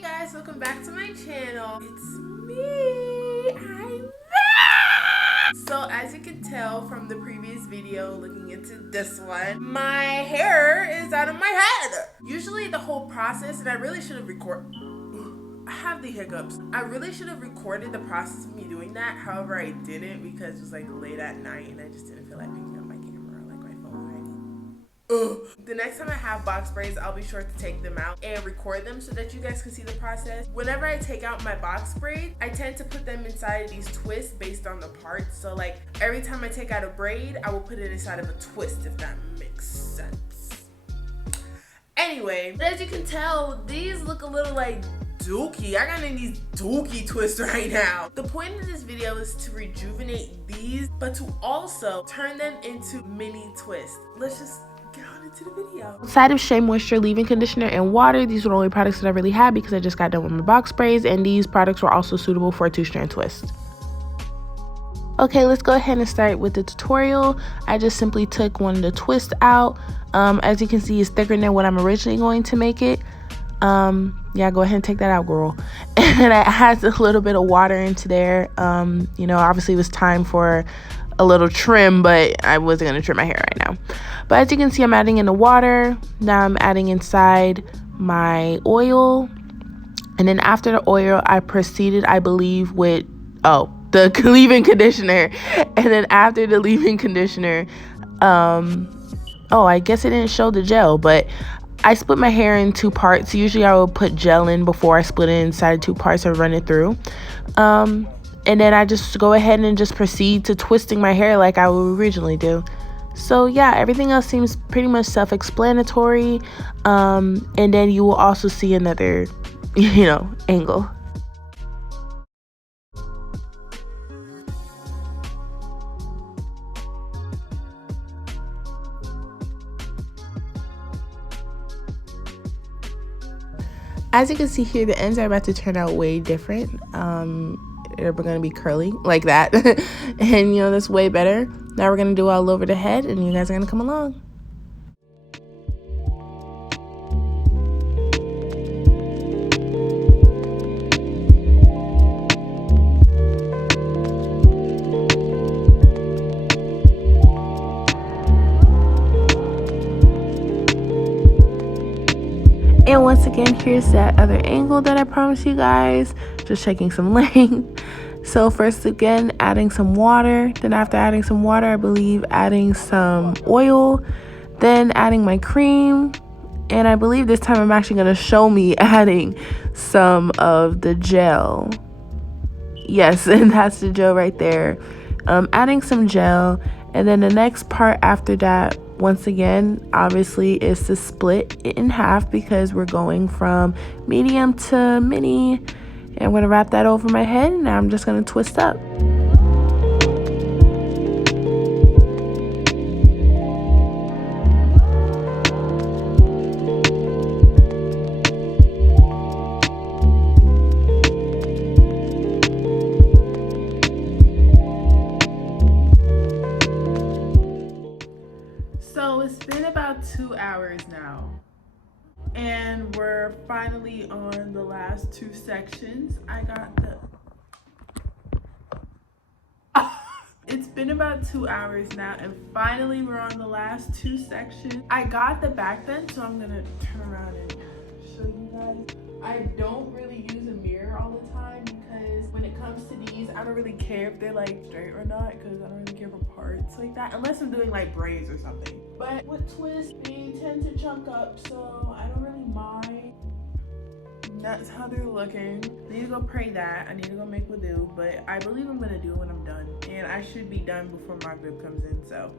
Hey guys, welcome back to my channel. It's me, I'm back. So as you can tell from the previous video looking into this one, my hair is out of my head. Usually the whole process, and I really should have recorded, I have the hiccups. I really should have recorded the process of me doing that. However, I didn't because it was like late at night and I just didn't feel like picking up my camera, like my phone already. The next time I have box braids, I'll be sure to take them out and record them so that you guys can see the process. Whenever I take out my box braids, I tend to put them inside of these twists based on the parts. So like every time I take out a braid, I will put it inside of a twist, if that makes sense. Anyway, but as you can tell, these look a little like dookie. I got in these dookie twists right now. The point of this video is to rejuvenate these, but to also turn them into mini twists. Let's just get on into the video. Outside of Shea Moisture leave-in conditioner and water, these were the only products that I really had because I just got done with my box braids, and these products were also suitable for a 2-strand twist. Okay, let's go ahead and start with the tutorial. I just simply took one of the twists out. As you can see, it's thicker than what I'm originally going to make it. Yeah, go ahead and take that out, girl. And I added a little bit of water into there. You know, obviously it was time for a little trim, but I wasn't going to trim my hair right now. But as you can see, I'm adding in the water. Now I'm adding inside my oil. And then after the oil, I proceeded, I believe, with, the leave-in conditioner. And then after the leave-in conditioner, I guess it didn't show the gel, but I split my hair in 2 parts. Usually I would put gel in before I split it inside 2 parts and run it through. And then I just go ahead and just proceed to twisting my hair like I would originally do. So yeah, everything else seems pretty much self-explanatory. And then you will also see another, angle. As you can see here, the ends are about to turn out way different. They're going to be curly like that. And, that's way better. Now we're going to do all over the head, and you guys are going to come along. And once again, here's that other angle that I promised you guys. Just checking some length. So first, again, adding some water. Then after adding some water, I believe adding some oil. Then adding my cream. And I believe this time I'm actually going to show me adding some of the gel. Yes, and that's the gel right there. Adding some gel. And then the next part after that, once again, obviously, is to split it in half because we're going from medium to mini. And I'm going to wrap that over my head, and now I'm just going to twist up. So it's been about 2 hours now, and we're finally on the last 2 sections. It's been about 2 hours now, and finally we're on the last 2 sections. I got the back bend, so I'm gonna turn around and show you guys. I don't really use a mirror all the time because when it comes to these, I don't really care if they're like straight or not, because I don't really care for parts like that unless I'm doing like braids or something. But with twists, they tend to chunk up, so I don't really mind. That's how they're looking. I need to go pray that. I need to go make wudu, but I believe I'm gonna do it when I'm done, and I should be done before Maghrib comes in. So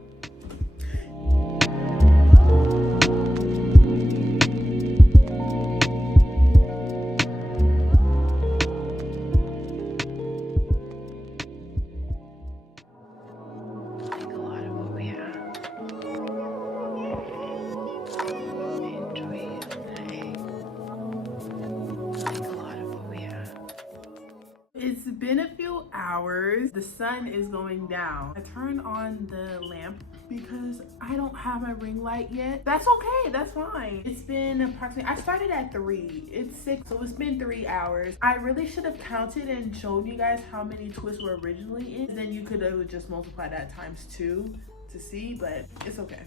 it's been a few hours. The sun is going down. I turned on the lamp because I don't have my ring light yet. That's okay, that's fine. It's been approximately, I started at 3, it's 6, so it's been 3 hours. I really should have counted and showed you guys how many twists were originally in, and then you could have just multiplied that times 2 to see, but it's okay.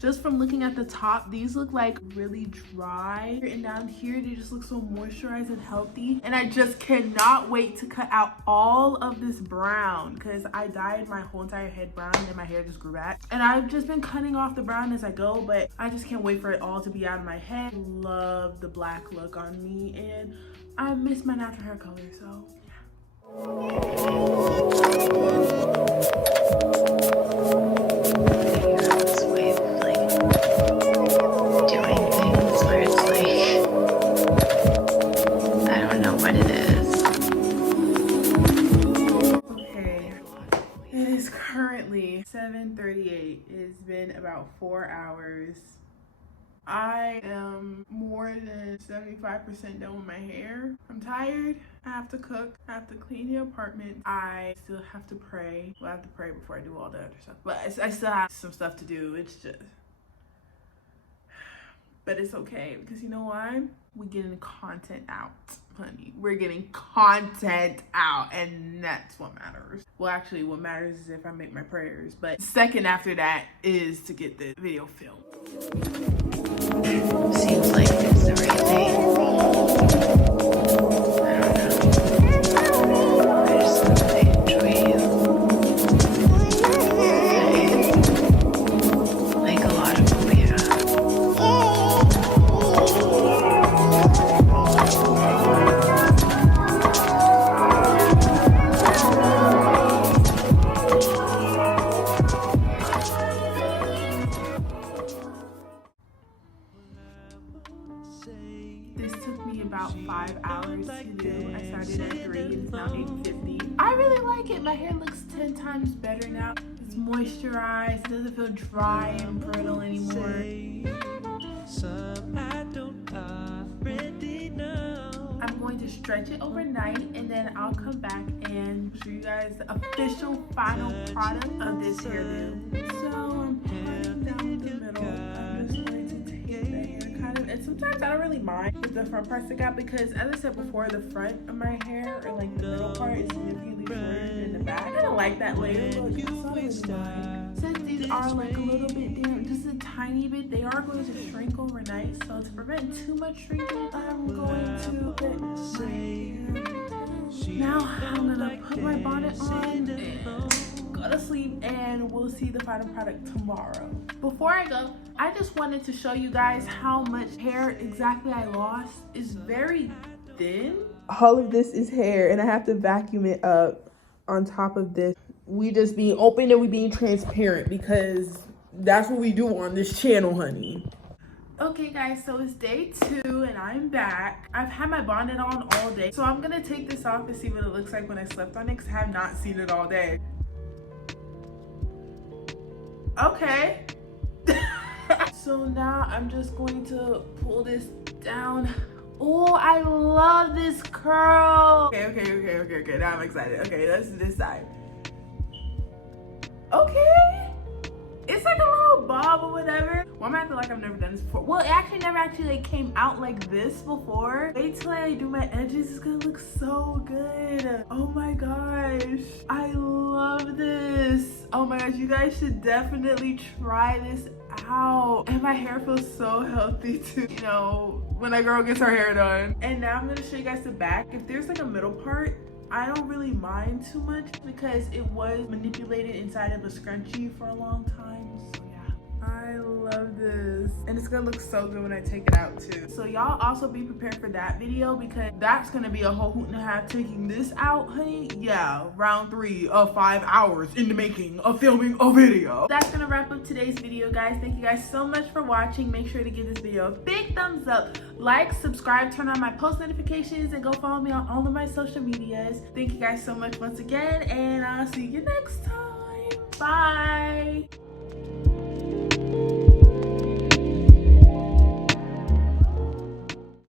Just from looking at the top, these look like really dry. And down here, they just look so moisturized and healthy. And I just cannot wait to cut out all of this brown because I dyed my whole entire head brown and my hair just grew back. And I've just been cutting off the brown as I go, but I just can't wait for it all to be out of my head. Love the black look on me and I miss my natural hair color, so currently 7:38. It's been about 4 hours. I am more than 75% done with my hair. I'm tired. I have to cook. I have to clean the apartment. I still have to pray. Well, I have to pray before I do all the other stuff. But I still have some stuff to do. It's just... But it's okay because you know why? We're getting content out, honey. We're getting content out and that's what matters. Well, actually what matters is if I make my prayers, but second after that is to get the video filmed. Seems like it's the right thing. I don't know. I just know that I enjoy you. I like a lot of what we have. This took me about 5 hours to do. I started at 3 and it's now 8:50. I really like it. My hair looks 10 times better now. It's moisturized. It doesn't feel dry and brittle anymore. I'm going to stretch it overnight and then I'll come back and show you guys the official final product of this hairdo. So I'm parting down the middle. I'm just going to take the hair kind of, and sometimes I don't really mind with the front parts I got because as I said before, the front of my hair or like the middle part is significantly shorter than the back. I don't like that layer look. So I don't really mind. Since these are like a little bit damp, just a tiny bit, they are going to shrink overnight. So to prevent too much shrinking, I'm going to put my hair. Now I'm gonna put my bonnet on and go to sleep and we'll see the final product tomorrow. Before I go, I just wanted to show you guys how much hair exactly I lost. It's very thin. All of this is hair and I have to vacuum it up on top of this. We just being open and we being transparent because that's what we do on this channel, honey. Okay guys, so it's day 2 and I'm back. I've had my bonnet on all day, so I'm gonna take this off and see what it looks like when I slept on it because I have not seen it all day. Okay. So now I'm just going to pull this down. Oh, I love this curl. Okay. Now I'm excited. Okay, let's do this side. Okay. It's like a little bob or whatever. Well, I'm acting like I've never done this before. Well, it actually never like came out like this before. Wait till I do my edges. It's gonna look so good. Oh my gosh. I love this. Oh my gosh, you guys should definitely try this out. And my hair feels so healthy too, you know, when a girl gets her hair done. And now I'm gonna show you guys the back. If there's like a middle part, I don't really mind too much because it was manipulated inside of a scrunchie for a long time. So yeah, I love this. And it's gonna look so good when I take it out too. So y'all also be prepared for that video because that's gonna be a whole hoot and a half taking this out, honey. Yeah, round 3 of 5 hours in the making of filming a video. That's gonna wrap up today's video, guys. Thank you guys so much for watching. Make sure to give this video a big thumbs up. Like, subscribe, turn on my post notifications, and go follow me on all of my social medias. Thank you guys so much once again, and I'll see you next time. Bye.